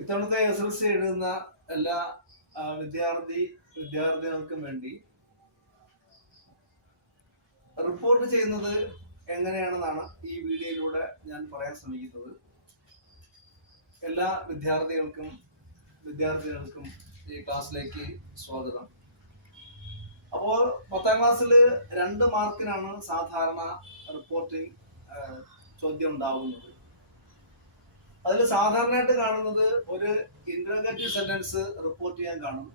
ഇത്തവണത്തെ SLC എഴുതുന്ന എല്ലാ വിദ്യാർത്ഥികൾക്കും വേണ്ടി റിപ്പോർട്ട് ചെയ്യുന്നത് എങ്ങനെയാണെന്നാണ് ഈ വീഡിയോയിലൂടെ ഞാൻ പറയാൻ ശ്രമിക്കുന്നത്. എല്ലാ വിദ്യാർത്ഥികൾക്കും ഈ ക്ലാസ്സിലേക്ക് സ്വാഗതം. അപ്പോൾ 10ാം ക്ലാസ്സിൽ 2 മാർക്കിനാണ് സാധാരണ റിപ്പോർട്ടിംഗ് ചോദ്യം ഉണ്ടാവുന്നത്. അതിൽ സാധാരണയായിട്ട് കാണുന്നത് ഒരു ഇന്റർഗേറ്റീവ് സെന്റൻസ് റിപ്പോർട്ട് ചെയ്യാൻ കാണും.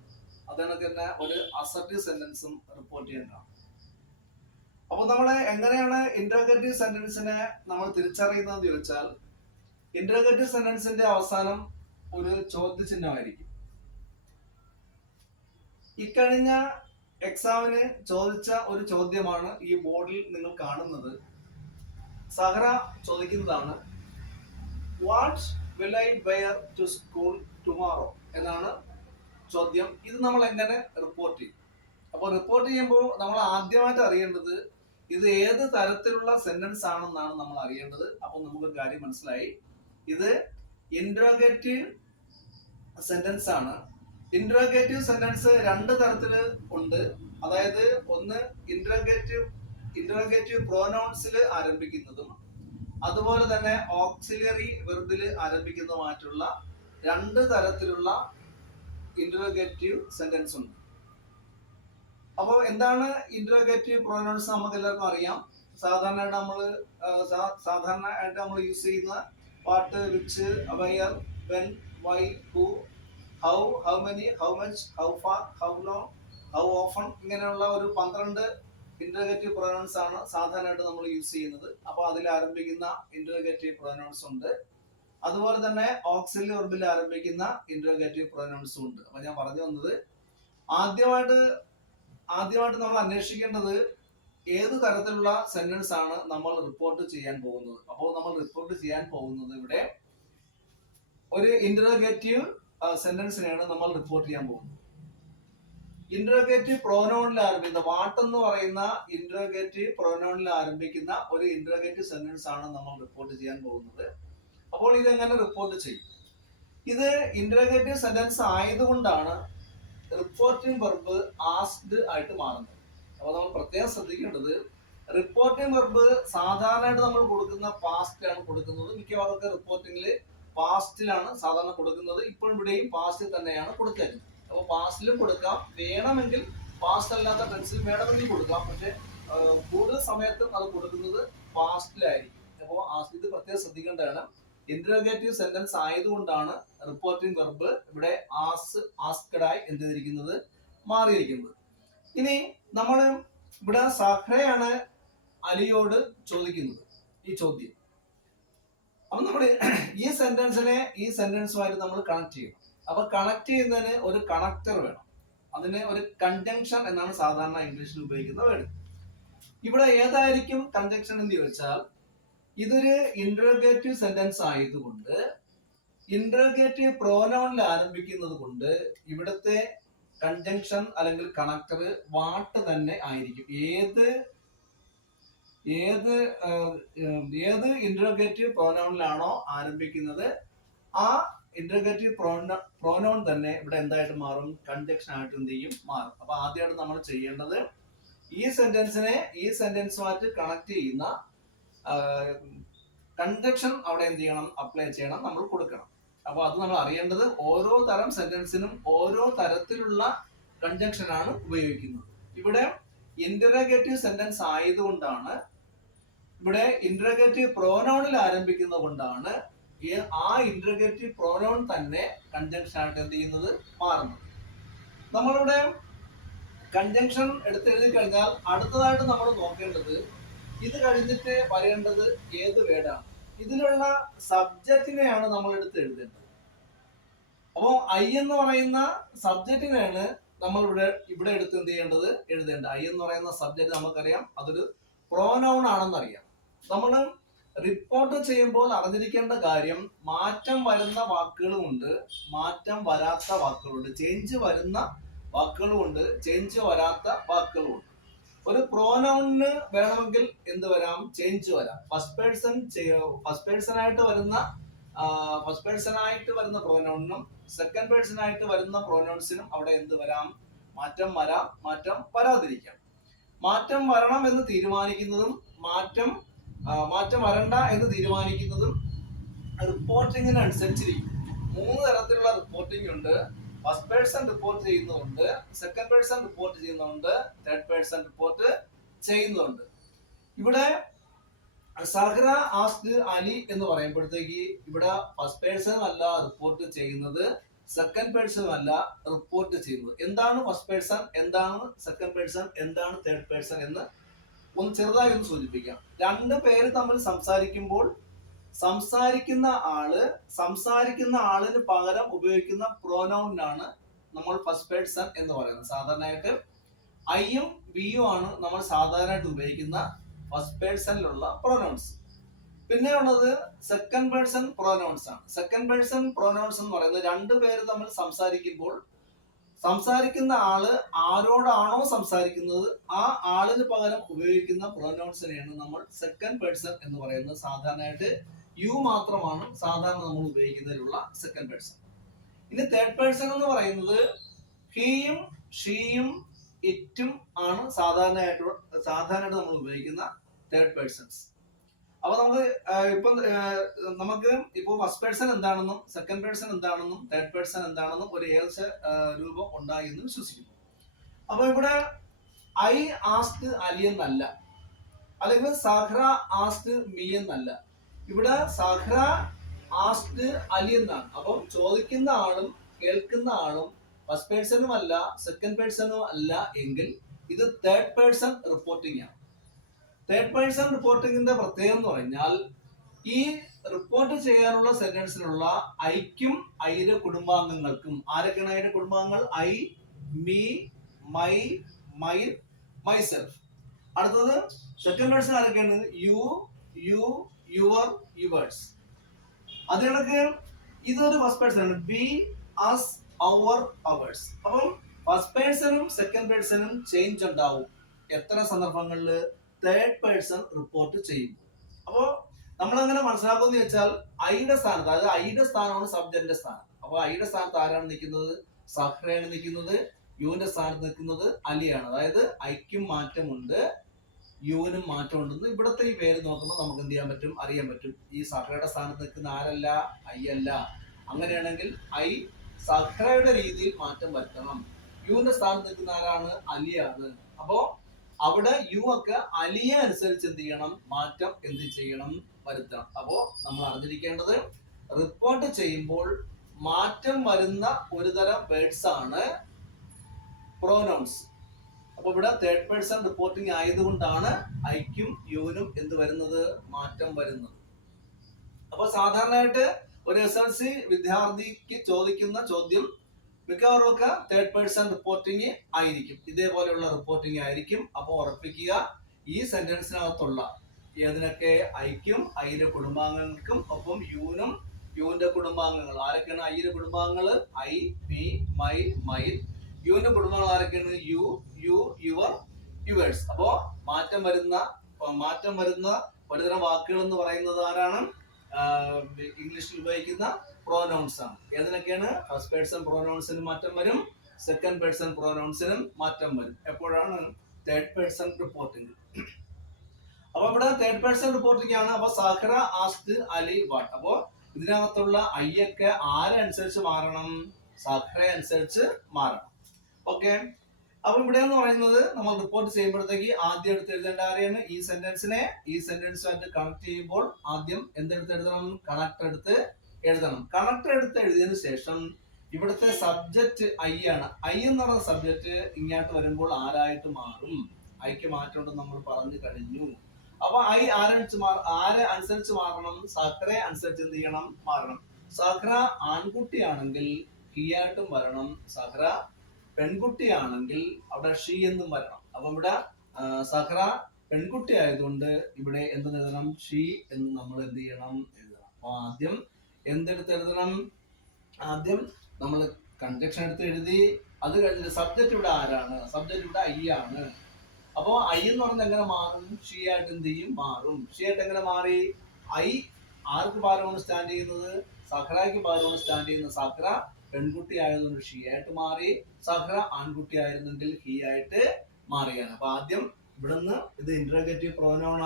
അതുകണക്ക് തന്നെ ഒരു അസർട്ടീവ് സെന്റൻസും റിപ്പോർട്ട് ചെയ്യാൻ കാണും. അപ്പോൾ നമ്മൾ എങ്ങനെയാണ് ഇന്റർഗേറ്റീവ് സെന്റൻസിനെ നമ്മൾ തിരിച്ചറിയുന്നതെന്ന് ചോദിച്ചാൽ, ഇന്റർഗേറ്റീവ് സെന്റൻസിന്റെ അവസാനം ഒരു ചോദ്യചിഹ്നമായിരിക്കും. ഇക്കഴിഞ്ഞ എക്സാമിന് ചോദിച്ച ഒരു ചോദ്യമാണ് ഈ ബോർഡിൽ നിങ്ങൾ കാണുന്നത്. സഹറ ചോദിക്കുന്നതാണ്, what will I wear to school tomorrow എന്നാണ് ചോദ്യം. ഇത് നമ്മൾ എങ്ങനെ റിപ്പോർട്ട് ചെയ്യും? അപ്പോൾ റിപ്പോർട്ട് ചെയ്യുമ്പോൾ നമ്മൾ ആദ്യമായിട്ട് അറിയേണ്ടത് ഇത് ഏത് തരത്തിലുള്ള സെന്റൻസ് ആണെന്നാണ് നമ്മൾ അറിയേണ്ടത്. അപ്പോൾ നമുക്കൊരു കാര്യം മനസ്സിലായി, ഇത് ഇന്ററോഗേറ്റീവ് സെന്റൻസ് ആണ്. ഇന്ററോഗേറ്റീവ് സെന്റൻസ് 2 തരത്തിൽ ഉണ്ട്. അതായത് ഒന്ന് ഇന്ററോഗേറ്റീവ് പ്രോനൗൺസിൽ ആരംഭിക്കുന്നതും അതുപോലെ തന്നെ ഓക്സിലറി വെർബിൽ ആരംഭിക്കുന്നതുമായിട്ടുള്ള 2 തരത്തിലുള്ള ഇന്ററോഗേറ്റീവ് സെന്റൻസ് ഉണ്ട്. അപ്പോൾ എന്താണ് ഇന്ററോഗേറ്റീവ് പ്രോനൗൺസ്? നമുക്ക് എല്ലാവർക്കും അറിയാം. സാധാരണയായിട്ട് നമ്മൾ യൂസ് ചെയ്യുന്ന what, which, where, when, why, who, how, how many, how much, how far, how long, how often, ഇങ്ങനെയുള്ള ഒരു 12 ഇന്റർഗേറ്റീവ് പ്രൊനൗൺസ് ആണ് സാധാരണയായിട്ട് നമ്മൾ യൂസ് ചെയ്യുന്നത്. അപ്പോൾ അതിൽ ആരംഭിക്കുന്ന ഇന്റർഗേറ്റീവ് പ്രൊനൗൺസ് ഉണ്ട്. അതുപോലെ തന്നെ ഓക്സിലറി വെർബിൽ ആരംഭിക്കുന്ന ഇന്റർഗേറ്റീവ് പ്രൊനൗൺസും ഉണ്ട്. അപ്പൊ ഞാൻ പറഞ്ഞു വന്നത്, ആദ്യമായിട്ട് നമ്മൾ അന്വേഷിക്കേണ്ടത് ഏത് തരത്തിലുള്ള സെന്റൻസ് ആണ് നമ്മൾ റിപ്പോർട്ട് ചെയ്യാൻ പോകുന്നത്. അപ്പോൾ നമ്മൾ റിപ്പോർട്ട് ചെയ്യാൻ പോകുന്നത് ഇവിടെ ഒരു ഇന്റർഗേറ്റീവ് സെന്റൻസിനെയാണ് നമ്മൾ റിപ്പോർട്ട് ചെയ്യാൻ പോകുന്നത്. ഇന്റർഗേറ്റീവ് പ്രോനൗണിൽ ആരംഭിക്കുന്ന വാട്ട് എന്ന് പറയുന്ന ഇന്റർഗേറ്റീവ് പ്രോനൗണിൽ ആരംഭിക്കുന്ന ഒരു ഇന്റർഗേറ്റീവ് സെന്റൻസ് ആണ് നമ്മൾ റിപ്പോർട്ട് ചെയ്യാൻ പോകുന്നത്. അപ്പോൾ ഇതെങ്ങനെ റിപ്പോർട്ട് ചെയ്യും? ഇത് ഇന്റർഗേറ്റീവ് സെന്റൻസ് ആയതുകൊണ്ടാണ് റിപ്പോർട്ടിംഗ് വെർബ് ആസ്ക്ഡ് ആയിട്ട് മാറുന്നത്. അപ്പോൾ നമ്മൾ പ്രത്യേകം ശ്രദ്ധിക്കേണ്ടത്, റിപ്പോർട്ടിംഗ് വെർബ് സാധാരണയായിട്ട് നമ്മൾ കൊടുക്കുന്ന പാസ്റ്റിലാണ് കൊടുക്കുന്നത്. മിക്കവാറൊക്കെ റിപ്പോർട്ടിംഗിൽ പാസ്റ്റിലാണ് സാധാരണ കൊടുക്കുന്നത്. ഇപ്പോഴും ഇവിടെയും പാസ്റ്റിൽ തന്നെയാണ് കൊടുത്തേക്കുന്നത്. അപ്പോൾ പാസ്റ്റിലും കൊടുക്കാം, വേണമെങ്കിൽ പാസ്റ്റ് അല്ലാത്ത ടെൻസിൽ വേണമെങ്കിൽ കൊടുക്കാം. പക്ഷെ കൂടുതൽ സമയത്തും അത് കൊടുക്കുന്നത് പാസ്റ്റിലായിരിക്കും. അപ്പോൾ ഇത് പ്രത്യേകം ശ്രദ്ധിക്കേണ്ടതാണ്. ഇന്റർഗേറ്റീവ് സെന്റൻസ് ആയതുകൊണ്ടാണ് റിപ്പോർട്ടിംഗ് വെർബ് ഇവിടെ ആസ്ക്ഡായി എന്ത് ചെയ്തിരിക്കുന്നത്, മാറിയിരിക്കുന്നത്. ഇനി നമ്മൾ ഇവിടെ സഹ്റയാണ് അലിയോട് ചോദിക്കുന്നത് ഈ ചോദ്യം. അപ്പൊ നമ്മൾ ഈ സെന്റൻസിനെ ഈ സെന്റൻസുമായിട്ട് നമ്മൾ കണക്ട് ചെയ്യണം. അപ്പൊ കണക്ട് ചെയ്യുന്നതിന് ഒരു കണക്ടർ വേണം. അതിന് ഒരു കൺജങ്ഷൻ എന്നാണ് സാധാരണ ഇംഗ്ലീഷിൽ ഉപയോഗിക്കുന്ന വേർഡ്. ഇവിടെ ഏതായിരിക്കും കൺജങ്ഷൻ എന്ന് ചോദിച്ചാൽ, ഇതൊരു ഇന്റർഗേറ്റീവ് സെന്റൻസ് ആയതുകൊണ്ട് ഇന്റർഗേറ്റീവ് പ്രോനൗണിൽ ആരംഭിക്കുന്നത് കൊണ്ട് ഇവിടുത്തെ കൺജങ്ഷൻ അല്ലെങ്കിൽ കണക്ടർ വാട്ട് തന്നെ ആയിരിക്കും. ഏത് ഇന്റർഗേറ്റീവ് പ്രോനൗണിലാണോ ആരംഭിക്കുന്നത് ആ ഇന്റർഗേറ്റീവ് പ്രോനൗൺ തന്നെ ഇവിടെ എന്തായിട്ട് മാറും, കൺജങ്ഷൻ ആയിട്ട് എന്ത് ചെയ്യും, മാറും. അപ്പൊ ആദ്യമായിട്ട് നമ്മൾ ചെയ്യേണ്ടത് ഈ സെന്റൻസിനെ ഈ സെന്റൻസുമായിട്ട് കണക്ട് ചെയ്യുന്ന കൺജങ്ഷൻ അവിടെ എന്ത് ചെയ്യണം, അപ്ലൈ ചെയ്യണം, നമ്മൾ കൊടുക്കണം. അപ്പൊ അത് നമ്മൾ അറിയേണ്ടത്, ഓരോ തരം സെന്റൻസിനും ഓരോ തരത്തിലുള്ള കൺജങ്ഷൻ ആണ് ഉപയോഗിക്കുന്നത്. ഇവിടെ ഇന്റർഗേറ്റീവ് സെന്റൻസ് ആയതുകൊണ്ടാണ്, ഇവിടെ ഇന്റർഗേറ്റീവ് പ്രോനൗണിൽ ആരംഭിക്കുന്നത് കൊണ്ടാണ് ആ ഇന്റർഗേറ്റീവ് പ്രോനൗൺ തന്നെ കൺജങ്ഷൻ ആയിട്ട് എന്ത് ചെയ്യുന്നത്, മാറുന്നത്. നമ്മളിവിടെ കൺജങ്ഷൻ എടുത്തെഴുതി കഴിഞ്ഞാൽ അടുത്തതായിട്ട് നമ്മൾ നോക്കേണ്ടത്, ഇത് കഴിഞ്ഞിട്ട് വരേണ്ടത് ഏത് വേർഡാണ്. ഇതിലുള്ള സബ്ജക്റ്റിനെയാണ് നമ്മൾ എടുത്ത് എഴുതേണ്ടത്. അപ്പോൾ ഐ എന്ന് പറയുന്ന സബ്ജക്റ്റിനെയാണ് നമ്മൾ ഇവിടെ എടുത്ത് എന്ത് ചെയ്യേണ്ടത്, എഴുതേണ്ടത്. ഐ എന്ന് പറയുന്ന സബ്ജക്റ്റ് നമുക്കറിയാം, അതൊരു പ്രോനൗൺ ആണെന്നറിയാം. നമ്മൾ റിപ്പോർട്ട് ചെയ്യുമ്പോൾ അറിഞ്ഞിരിക്കേണ്ട കാര്യം, മാറ്റം വരുന്ന വാക്കുകളുമുണ്ട്, മാറ്റം വരാത്ത വാക്കുകളുണ്ട്. ചേഞ്ച് വരുന്ന വാക്കുകളുമുണ്ട്, ചേഞ്ച് വരാത്ത വാക്കുകളുമുണ്ട്. ഒരു പ്രോനൗണിന് വേണമെങ്കിൽ എന്ത് വരാം, ചേഞ്ച് വരാം. ഫസ്റ്റ് പേഴ്സൺ ആയിട്ട് വരുന്ന ഫസ്റ്റ് പേഴ്സൺ ആയിട്ട് വരുന്ന പ്രോനൗണിനും സെക്കൻഡ് പേഴ്സൺ ആയിട്ട് വരുന്ന പ്രോനൗൺസിനും അവിടെ എന്ത് വരാം? മാറ്റം വരാം, മാറ്റം വരാതിരിക്കാം. മാറ്റം വരണം എന്ന് തീരുമാനിക്കുന്നതും മാറ്റം വരണ്ട എന്ന് തീരുമാനിക്കുന്നതും റിപ്പോർട്ടിങ്ങിനനുസരിച്ചിരിക്കും. 3 തരത്തിലുള്ള റിപ്പോർട്ടിംഗ് ഉണ്ട്. ഫസ്റ്റ് പേഴ്സൺ റിപ്പോർട്ട് ചെയ്യുന്നുണ്ട്, സെക്കൻഡ് പേഴ്സൺ റിപ്പോർട്ട് ചെയ്യുന്നുണ്ട്, തേർഡ് പേഴ്സൺ റിപ്പോർട്ട് ചെയ്യുന്നുണ്ട്. ഇവിടെ സഹ്റ ആസ്ക് അലി എന്ന് പറയുമ്പോഴത്തേക്ക് ഇവിടെ ഫസ്റ്റ് പേഴ്സൺ അല്ല റിപ്പോർട്ട് ചെയ്യുന്നത്, സെക്കൻഡ് പേഴ്സൺ അല്ല റിപ്പോർട്ട് ചെയ്യുന്നത്. എന്താണ് ഫസ്റ്റ് പേഴ്സൺ, എന്താണ് സെക്കൻഡ് പേഴ്സൺ, എന്താണ് തേർഡ് പേഴ്സൺ എന്ന് ഒന്ന് ചെറുതായി ഒന്ന് സൂചിപ്പിക്കാം. 2 പേര് തമ്മിൽ സംസാരിക്കുമ്പോൾ സംസാരിക്കുന്ന ആളിന് പകരം ഉപയോഗിക്കുന്ന പ്രോനൗണിനാണ് നമ്മൾ ഫസ്റ്റ് പേഴ്സൺ എന്ന് പറയുന്നത്. സാധാരണയായിട്ട് ഐയും ബിയും ആണ് നമ്മൾ സാധാരണയായിട്ട് ഉപയോഗിക്കുന്ന ഫസ്റ്റ് പേഴ്സണിലുള്ള പ്രോനൗൺസ്. പിന്നെ ഉള്ളത് സെക്കൻഡ് പേഴ്സൺ പ്രോനൗൺസ് ആണ്. സെക്കൻഡ് പേഴ്സൺ പ്രോനൗൺസ് എന്ന് പറയുന്നത് 2 പേര് തമ്മിൽ സംസാരിക്കുമ്പോൾ സംസാരിക്കുന്ന ആള് ആരോടാണോ സംസാരിക്കുന്നത് ആ ആളിന് പകരം ഉപയോഗിക്കുന്ന പ്രോനൗൺസിനെയാണ് നമ്മൾ സെക്കൻഡ് പേഴ്സൺ എന്ന് പറയുന്നത്. സാധാരണയായിട്ട് യു മാത്രമാണ് സാധാരണ നമ്മൾ ഉപയോഗിക്കുന്നതിലുള്ള സെക്കൻഡ് പേഴ്സൺ. ഇനി തേർഡ് പേഴ്സൺ എന്ന് പറയുന്നത് ഹീയും ഷീയും ഇറ്റും ആണ് സാധാരണയായിട്ട് നമ്മൾ ഉപയോഗിക്കുന്ന തേർഡ് പേഴ്സൺസ്. അപ്പൊ നമുക്ക് ഇപ്പൊ ഫസ്റ്റ് പേഴ്സൺ എന്താണെന്നും സെക്കൻഡ് പേഴ്സൺ എന്താണെന്നും തേർഡ് പേഴ്സൺ എന്താണെന്നും ഒരു ഏകദേശ രൂപം ഉണ്ടായി എന്ന് വിശ്വസിക്കുന്നു. അപ്പൊ ഇവിടെ ഐ ആസ്ക് അലി എന്നല്ല, അല്ലെങ്കിൽ സഹ്റ ആസ്ക് മീ എന്നല്ല. ഇവിടെ സഹ്റ ആസ്ക് അലി എന്നാണ്. അപ്പം ചോദിക്കുന്ന ആളും കേൾക്കുന്ന ആളും ഫസ്റ്റ് പേഴ്സണും അല്ല സെക്കൻഡ് പേഴ്സണും അല്ല എങ്കിൽ ഇത് തേർഡ് പേഴ്സൺ റിപ്പോർട്ടിംഗ് ആണ്. തേർഡ് പേഴ്സൺ റിപ്പോർട്ടിംഗിന്റെ പ്രത്യേകത എന്ന് പറഞ്ഞാൽ ഈ റിപ്പോർട്ട് ചെയ്യാനുള്ള സെന്റൻസിലുള്ള ഐക്കും ഐയുടെ കുടുംബാംഗങ്ങൾക്കും, ആരൊക്കെയാണ് ഐയുടെ കുടുംബാംഗങ്ങൾ? I, me, my, mine, myself. അടുത്തത് സെക്കൻഡ് പേഴ്സൺ ആരൊക്കെയാണ്? You, your, yours. അത് കണക്ക് ഇതൊരു ഫസ്റ്റ് പേഴ്സൺ ആണ്. We, us, our, ours. അപ്പം ഫസ്റ്റ് പേഴ്സണും സെക്കൻഡ് പേഴ്സണും ചേഞ്ച് ഉണ്ടാവും. എത്ര സന്ദർഭങ്ങളിൽ? തേർഡ് പേഴ്സൺ റിപ്പോർട്ട് ചെയ്യും. അപ്പോ നമ്മൾ അങ്ങനെ മനസ്സിലാക്കുന്നത് വെച്ചാൽ ഐയുടെ സ്ഥാനത്ത്, അതായത് ഐയുടെ സ്ഥാനമാണ് സബ്ജക്റ്റിന്റെ സ്ഥാനം. അപ്പൊ ഐയുടെ സ്ഥാനത്ത് ആരാണ് നിൽക്കുന്നത്? സഹ്റയാണ് നിൽക്കുന്നത്. യുവിന്റെ സ്ഥാനത്ത് നിൽക്കുന്നത് അലിയാണ്. അതായത് ഐക്കും മാറ്റമുണ്ട്, യുവിനും മാറ്റമുണ്ടെന്ന് ഇവിടത്തെ ഈ പേര് നോക്കുമ്പോൾ നമുക്ക് എന്ത് ചെയ്യാൻ പറ്റും? അറിയാൻ പറ്റും. ഈ സഹ്റയുടെ സ്ഥാനത്ത് നിൽക്കുന്ന ആരല്ല? ഐ അല്ല. അങ്ങനെയാണെങ്കിൽ ഐ സഹ്റയുടെ രീതിയിൽ മാറ്റം വരുത്തണം. യുവിന്റെ സ്ഥാനത്ത് നിൽക്കുന്ന ആരാണ്? അലിയാണ്. അപ്പോ അവിടെ യു ഒക്കെ അലിയെ അനുസരിച്ച് എന്ത് ചെയ്യണം? മാറ്റം എന്ത് ചെയ്യണം? വരുത്തണം. അപ്പോ നമ്മൾ അറിഞ്ഞിരിക്കേണ്ടത് റിപ്പോർട്ട് ചെയ്യുമ്പോൾ മാറ്റം വരുന്ന ഒരു തരം വേർഡ്സ് ആണ് പ്രോനൗൺസ്. അപ്പൊ ഇവിടെ തേർഡ് പേഴ്സൺ റിപ്പോർട്ടിംഗ് ആയതുകൊണ്ടാണ് ഐക്കും യുവിനും എന്ത് വരുന്നത്? മാറ്റം വരുന്നത്. അപ്പൊ സാധാരണയായിട്ട് ഒരു SLC വിദ്യാർത്ഥിക്ക് ചോദിക്കുന്ന ചോദ്യം മിക്കവാറും ഒക്കെ തേർഡ് പേഴ്സൺ റിപ്പോർട്ടിംഗ് ആയിരിക്കും. ഇതേപോലെയുള്ള റിപ്പോർട്ടിംഗ് ആയിരിക്കും. അപ്പൊ ഉറപ്പിക്കുക, ഈ സെന്റൻസിനകത്തുള്ള ഏതിനൊക്കെ? ഐക്കും ഐയുടെ കുടുംബാംഗങ്ങൾക്കും ഒപ്പം യുവിനും യുവിന്റെ കുടുംബാംഗങ്ങൾ. ആരൊക്കെയാണ് ഐയുടെ കുടുംബാംഗങ്ങൾ? I, me, my, mine. യുവിന്റെ കുടുംബാംഗങ്ങൾ ആരൊക്കെയാണ്? You, your, yours. അപ്പോ മാറ്റം വരുന്ന ഒരുതരം വാക്കുകൾ എന്ന് പറയുന്നത് ആരാണ്? ഇംഗ്ലീഷിൽ ഉപയോഗിക്കുന്ന പ്രോനൗൺസ് ആണ്. ഏതിനൊക്കെയാണ്? ഫസ്റ്റ് പേഴ്സൺ പ്രോനൗൺസിന് മാറ്റം വരും, സെക്കൻഡ് പേഴ്സൺ പ്രോനൗൺസിനും മാറ്റം വരും. എപ്പോഴാണ്? Third person reporting. അപ്പൊ ഇവിടെ തേർഡ് പേഴ്സൺ റിപ്പോർട്ടിംഗ് ആണ്. അപ്പൊ സഹ്റ ആസ്ക് അലി വാട്ട്. അപ്പോ ഇതിനകത്തുള്ള ഐ ഒക്കെ ആരനുസരിച്ച് മാറണം? സഹ്റ അനുസരിച്ച് മാറണം. ഓക്കെ. അപ്പൊ ഇവിടെ എന്ന് പറയുന്നത് നമ്മൾ റിപ്പോർട്ട് ചെയ്യുമ്പോഴത്തേക്ക് ആദ്യം എടുത്ത് എഴുതേണ്ട ആരെയാണ്? ഈ സെന്റൻസുമായിട്ട് കണക്ട് ചെയ്യുമ്പോൾ ആദ്യം എന്തെടുത്ത് എഴുതണം? കണക്ടർ എടുത്ത് എഴുതണം. കണക്ടർ എടുത്ത് എഴുതിയതിനു ശേഷം ഇവിടുത്തെ സബ്ജക്റ്റ് ഐ ആണ്. ഐ എന്ന് പറയുന്ന സബ്ജക്റ്റ് ഇങ്ങോട്ട് വരുമ്പോൾ ആരായിട്ട് മാറും? ഐക്ക് മാറ്റമുണ്ടെന്ന് നമ്മൾ പറഞ്ഞു കഴിഞ്ഞു. അപ്പൊ ഐ ആരെ അനുസരിച്ച് മാറണം? സഹ്റയെ അനുസരിച്ച് എന്ത് ചെയ്യണം? മാറണം. സഹ്റ ആൺകുട്ടിയാണെങ്കിൽ ഹി ആയിട്ടും വരണം. സഹ്റ പെൺകുട്ടിയാണെങ്കിൽ അവിടെ ഷീ എന്നും വരണം. അപ്പൊ ഇവിടെ സഹ്റ പെൺകുട്ടി ആയതുകൊണ്ട് ഇവിടെ എന്ത് എഴുതണം? ഷീ എന്ന് നമ്മൾ എന്ത് ചെയ്യണം? എഴുതണം. അപ്പൊ ആദ്യം എന്തെടുത്ത് എഴുതണം? ആദ്യം നമ്മൾ കൺജക്ഷൻ എടുത്ത് എഴുതി. അത് കഴിഞ്ഞിട്ട് സബ്ജക്റ്റ് ഇവിടെ ആരാണ്? സബ്ജക്റ്റ് ഇവിടെ ഐ ആണ്. അപ്പോ ഐ എന്ന് പറയുന്നത് എങ്ങനെ മാറും? ഷീ ആയിട്ട് എന്ത് ചെയ്യും? മാറും. ഷീ ആയിട്ട് എങ്ങനെ മാറി? ഐ ആർക്ക് പകരമാണ് സ്റ്റാൻഡ് ചെയ്യുന്നത്? സഹ്റയ്ക്ക് പകരമാണ് സ്റ്റാൻഡ് ചെയ്യുന്നത്. സഹ്റ പെൺകുട്ടി ആയതുകൊണ്ട് ഷീ ആയിട്ട് മാറി, സഹ്റ ആൺകുട്ടി ആയിരുന്നെങ്കിൽ ഹി ആയിട്ട് മാറിയാണ്. അപ്പൊ ആദ്യം ഇവിടുന്ന് ഇത് ഇന്റർഗേറ്റീവ് പ്രോനൗൺ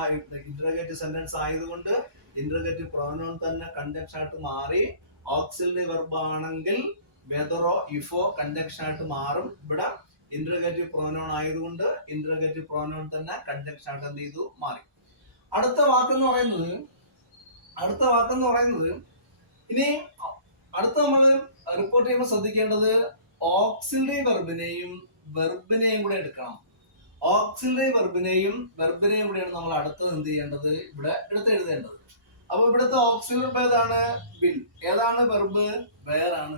ഇന്റർഗേറ്റീവ് സെന്റൻസ് ആയതുകൊണ്ട് ഇന്റർഗേറ്റീവ് പ്രോനൗൺ തന്നെ കൺജങ്ഷൻ ആയിട്ട് മാറി. ഓക്സിലറി വെർബ് ആണെങ്കിൽ വെദറോ ഇഫോ കൺജങ്ഷൻ ആയിട്ട് മാറും. ഇവിടെ ഇന്റർഗേറ്റീവ് പ്രോനൗൺ ആയതുകൊണ്ട് ഇന്റർഗേറ്റീവ് പ്രോനൗൺ തന്നെ കൺജങ്ഷൻ ആയിട്ട് എന്ത് ചെയ്തു? മാറി. അടുത്ത വാക്കെന്ന് പറയുന്നത് ഇനി അടുത്ത നമ്മൾ റിപ്പോർട്ട് ചെയ്യുമ്പോൾ ശ്രദ്ധിക്കേണ്ടത് ഓക്സിലറി വെർബിനെയും വെർബിനെയും കൂടെ എടുക്കണം. ഓക്സിലറി വെർബിനെയും കൂടെയാണ് നമ്മൾ അടുത്തത് എന്ത് ചെയ്യേണ്ടത്? ഇവിടെ എഴുതേണ്ടത്. അപ്പൊ ഇവിടുത്തെ ഓക്സിലറി വെർബ് ഏതാണ്? വിൽ. ഏതാണ് വെർബ്? വേർ ആണ്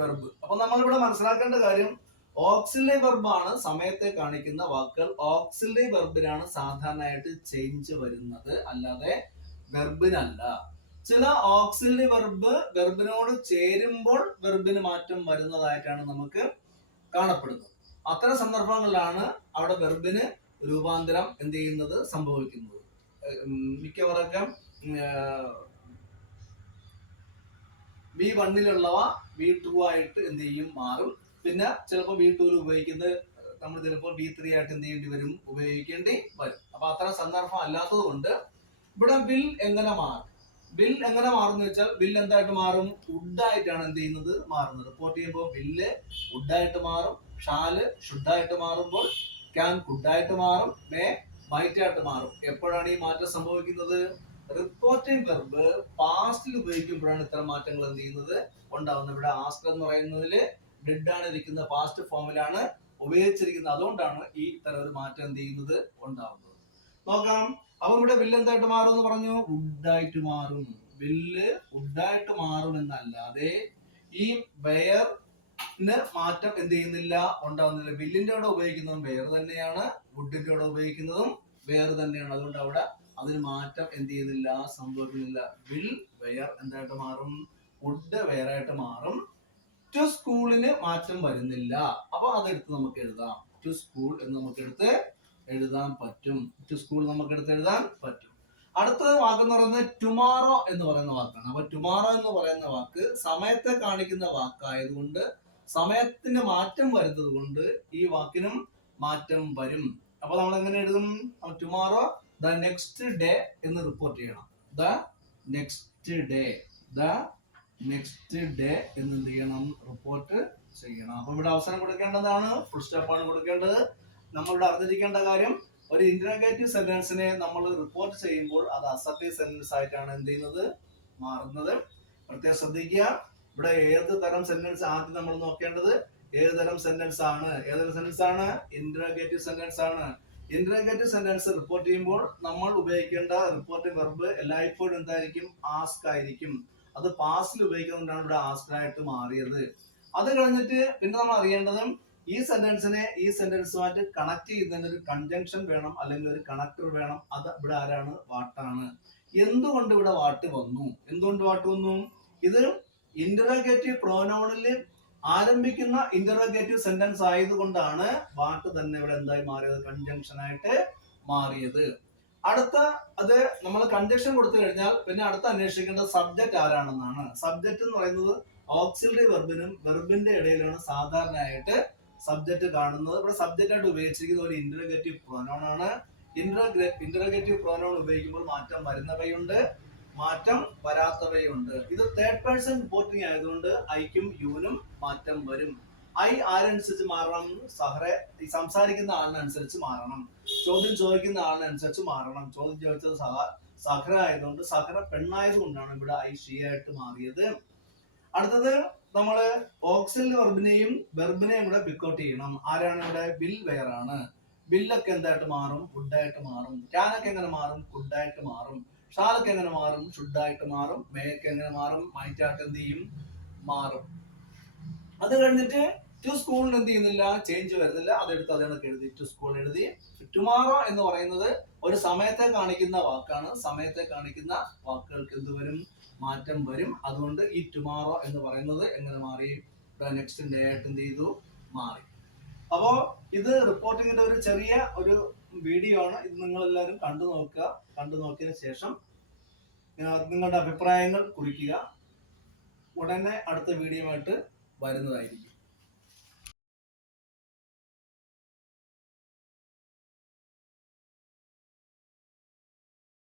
വെർബ്. അപ്പൊ നമ്മൾ ഇവിടെ മനസ്സിലാക്കേണ്ട കാര്യം ഓക്സിലറി വെർബാണ് സമയത്തെ കാണിക്കുന്ന വാക്കുകൾ. ഓക്സിലറി വെർബിനാണ് സാധാരണയായിട്ട് ചേഞ്ച് വരുന്നത്, അല്ലാതെ വെർബിനല്ല. ചില ഓക്സിലറി വെർബിനോട് ചേരുമ്പോൾ വെർബിന് മാറ്റം വരുന്നതായിട്ടാണ് നമുക്ക് കാണപ്പെടുന്നത്. അത്തരം സന്ദർഭങ്ങളിലാണ് അവിടെ വെർബിന് രൂപാന്തരം എന്ത് ചെയ്യുന്നത്? സംഭവിക്കുന്നത്. മിക്കവരൊക്കെ V1-ലുള്ളവ V2 ആയിട്ട് എന്ത് ചെയ്യും? മാറും. പിന്നെ ചിലപ്പോൾ V2-ൽ ഉപയോഗിക്കുന്നത് നമ്മൾ ചിലപ്പോൾ V3 ആയിട്ട് എന്ത് ചെയ്യേണ്ടി വരും? ഉപയോഗിക്കേണ്ടി വരും. അപ്പൊ അത്തരം സന്ദർഭം അല്ലാത്തത് കൊണ്ട് ഇവിടെ വിൽ എങ്ങനെ മാറും? വിൽ എങ്ങനെ മാറുന്ന വെച്ചാൽ വിൽ എന്തായിട്ട് മാറും? വുഡായിട്ടാണ് എന്ത് ചെയ്യുന്നത്? മാറുന്നത്. റിപ്പോർട്ട് ചെയ്യുമ്പോൾ വില്ല് വുഡായിട്ട് മാറും, ഷാല് ഷുഡായിട്ട് മാറുമ്പോൾ ക്യാൻ കുഡായിട്ട് മാറും, മേ മൈറ്റായിട്ട് മാറും. എപ്പോഴാണ് ഈ മാറ്റം സംഭവിക്കുന്നത്? റിപ്പോർട്ടിംഗ് വെർബ് പാസ്റ്റിൽ ഉപയോഗിക്കുമ്പോഴാണ് ഇത്തരം മാറ്റങ്ങൾ എന്ത് ചെയ്യുന്നത്? ഉണ്ടാവുന്നത്. ഇവിടെ ആസ്ക് എന്ന് പറയുന്നതിൽ ഡെഡ് ആണ് ഇരിക്കുന്ന പാസ്റ്റ് ഫോമിലാണ് ഉപയോഗിച്ചിരിക്കുന്നത്. അതുകൊണ്ടാണ് ഈ തരം ഒരു മാറ്റം എന്ത് ചെയ്യുന്നത്? ഉണ്ടാവുന്നത്. നോക്കാം. അപ്പൊ ഇവിടെ വില്ല് എന്തായിട്ട് മാറും എന്ന് പറഞ്ഞു? വുഡായിട്ട് മാറും. വില്ല് വുഡായിട്ട് മാറും എന്നല്ലാതെ ഈ വെയറിന് മാറ്റം എന്ത് ചെയ്യുന്നില്ല? ഉണ്ടാവുന്നില്ല. വില്ലിന്റെ കൂടെ ഉപയോഗിക്കുന്നതും വെയർ തന്നെയാണ്, വുഡിന്റെ കൂടെ ഉപയോഗിക്കുന്നതും വെയർ തന്നെയാണ്. അതുകൊണ്ട് അവിടെ അതിന് മാറ്റം എന്ത് ചെയ്യുന്നില്ല? സംഭവിക്കുന്നില്ല. വിൽ വെയർ എന്തായിട്ട് മാറും? വുഡ് വെയർ ആയിട്ട് മാറും. ടു സ്കൂളിന് മാറ്റം വരുന്നില്ല. അപ്പൊ അതെടുത്ത് നമുക്ക് എഴുതാം. ടു സ്കൂൾ എന്ന് നമുക്ക് എടുത്ത് എഴുതാൻ പറ്റും. ടു സ്കൂൾ നമുക്ക് എടുത്ത് എഴുതാൻ പറ്റും. അടുത്ത വാക്കെന്ന് പറയുന്നത് ടുമാറോ എന്ന് പറയുന്ന വാക്കാണ്. അപ്പൊ ടുമാറോ എന്ന് പറയുന്ന വാക്ക് സമയത്തെ കാണിക്കുന്ന വാക്കായതുകൊണ്ട് സമയത്തിന് മാറ്റം വരുന്നത് കൊണ്ട് ഈ വാക്കിനും മാറ്റം വരും. അപ്പൊ നമ്മൾ എങ്ങനെ എഴുതും? ടുമാറോ ദ നെക്സ്റ്റ് ഡേ എന്ന് റിപ്പോർട്ട് ചെയ്യണം. ദ നെക്സ്റ്റ് ഡേ എന്ന് എന്ത് ചെയ്യണം? റിപ്പോർട്ട് ചെയ്യണം. അപ്പൊ ഇവിടെ അവസരം കൊടുക്കേണ്ടതാണ്, ഫുൾ സ്റ്റോപ്പാണ് കൊടുക്കേണ്ടത്. നമ്മളിവിടെ അറിഞ്ഞിരിക്കേണ്ട കാര്യം, ഒരു ഇന്റർഗേറ്റീവ് സെന്റൻസിനെ നമ്മൾ റിപ്പോർട്ട് ചെയ്യുമ്പോൾ അത് അസർട്ടീവ് സെന്റൻസ് ആയിട്ടാണ് എന്ത് ചെയ്യുന്നത്? മാറുന്നത്. പ്രത്യേകം ശ്രദ്ധിക്കുക. ഇവിടെ ഏത് തരം സെന്റൻസ് ആദ്യം നമ്മൾ നോക്കേണ്ടത്? ഏത് തരം സെന്റൻസ് ആണ്? ഇന്റർഗേറ്റീവ് സെന്റൻസ് ആണ്. ഇന്റർഗേറ്റീവ് സെന്റൻസ് റിപ്പോർട്ട് ചെയ്യുമ്പോൾ നമ്മൾ ഉപയോഗിക്കേണ്ട റിപ്പോർട്ടിംഗ് വെർബ് എല്ലായ്പ്പോഴും എന്തായിരിക്കും? ആസ്ക് ആയിരിക്കും. അത് പാസ്റ്റിൽ ഉപയോഗിക്കുന്നതുകൊണ്ടാണ് ഇവിടെ ആസ്ക് ആയിട്ട് മാറിയത്. അത് കഴിഞ്ഞിട്ട് പിന്നെ നമ്മൾ അറിയേണ്ടതും ഈ സെന്റൻസുമായിട്ട് കണക്ട് ചെയ്യുന്നതിന് ഒരു കൺജങ്ഷൻ വേണം, അല്ലെങ്കിൽ ഒരു കണക്ടർ വേണം. അത് ഇവിടെ ആരാണ്? വാട്ടാണ്. എന്തുകൊണ്ട് ഇവിടെ വാട്ട് വന്നു? ഇത് ഇന്റർഗേറ്റീവ് പ്രോനൗണിൽ ആരംഭിക്കുന്ന ഇന്റർഗേറ്റീവ് സെന്റൻസ് ആയതുകൊണ്ടാണ് വാട്ട് തന്നെ ഇവിടെ എന്തായി മാറിയത്? കൺജങ്ഷൻ ആയിട്ട് മാറിയത്. അടുത്ത അത് നമ്മൾ കൺജങ്ഷൻ കൊടുത്തു കഴിഞ്ഞാൽ പിന്നെ അടുത്ത അന്വേഷിക്കേണ്ടത് സബ്ജക്റ്റ് ആരാണെന്നാണ്. സബ്ജക്റ്റ് എന്ന് പറയുന്നത് ഓക്സിലറി വെർബിനും വെർബിന്റെ ഇടയിലാണ് സാധാരണയായിട്ട് സബ്ജക്റ്റ് കാണുന്നത്. ഇവിടെ സബ്ജക്റ്റ് ആയിട്ട് ഉപയോഗിച്ചിരിക്കുന്ന ഒരു ഇന്റർഗേറ്റീവ് പ്രോനൗൺ ആണ്. ഇന്റർഗേറ്റീവ് പ്രോനൗൺ ഉപയോഗിക്കുമ്പോൾ മാറ്റം വരുന്നവയുണ്ട്, മാറ്റം വരാത്തവയുണ്ട്. ഇത് തേർഡ് പേഴ്സൺ റിപ്പോർട്ടിംഗ് ആയതുകൊണ്ട് ഐക്കും യുവിനും മാറ്റം വരും. ഐ ആരനുസരിച്ച് മാറണം? സംസാരിക്കുന്ന ആളിനനുസരിച്ച് മാറണം. ചോദ്യം ചോദിക്കുന്ന ആളിനനുസരിച്ച് മാറണം. ചോദ്യം ചോദിച്ചത് സഹ്റ ആയതുകൊണ്ട് സഹ്റ പെണ്ണായതുകൊണ്ടാണ് ഇവിടെ ഐ ഷീ ആയിട്ട് മാറിയത്. അടുത്തത് നമ്മള് ഓക്സിലറി വെർബിനെയും കൂടെ പിക്കൗട്ട് ചെയ്യണം. ആരാണ് ഇവിടെ? വിൽ വെയർ ആണ്. വില്ലൊക്കെ എന്തായിട്ട് മാറും? വുഡായിട്ട് മാറും. ക്യാനൊക്കെ എങ്ങനെ മാറും? കുഡായിട്ട് മാറും. ഷാലൊക്കെ എങ്ങനെ മാറും? ഷുഡായിട്ട് മാറും. മേയൊക്കെ എങ്ങനെ മാറും? മൈറ്റായിട്ട് എന്ത് ചെയ്യും? മാറും. അത് കഴിഞ്ഞിട്ട് ടു സ്കൂളിന് എന്ത് ചെയ്യുന്നില്ല? ചേഞ്ച് വരുന്നില്ല. അതെടുത്ത് അതിനൊക്കെ എഴുതി ടു സ്കൂൾ എഴുതി. ടുമാറോ എന്ന് പറയുന്നത് ഒരു സമയത്തെ കാണിക്കുന്ന വാക്കാണ്. സമയത്തെ കാണിക്കുന്ന വാക്കുകൾക്ക് എന്ത് വരും? മാറ്റം വരും. അതുകൊണ്ട് ഈ ടുമാറോ എന്ന് പറയുന്നത് എങ്ങനെ മാറി? നെക്സ്റ്റ് ഡേ ആയിട്ട് എന്ത് ചെയ്തു? മാറി. അപ്പോ ഇത് റിപ്പോർട്ടിങ്ങിന്റെ ഒരു ചെറിയ വീഡിയോ ആണ്. ഇത് നിങ്ങൾ എല്ലാവരും കണ്ടു നോക്കിയതിനു ശേഷം നിങ്ങളുടെ അഭിപ്രായങ്ങൾ കുറിക്കുക. ഉടനെ അടുത്ത വീഡിയോ ആയിട്ട് വരുന്നതായിരിക്കും.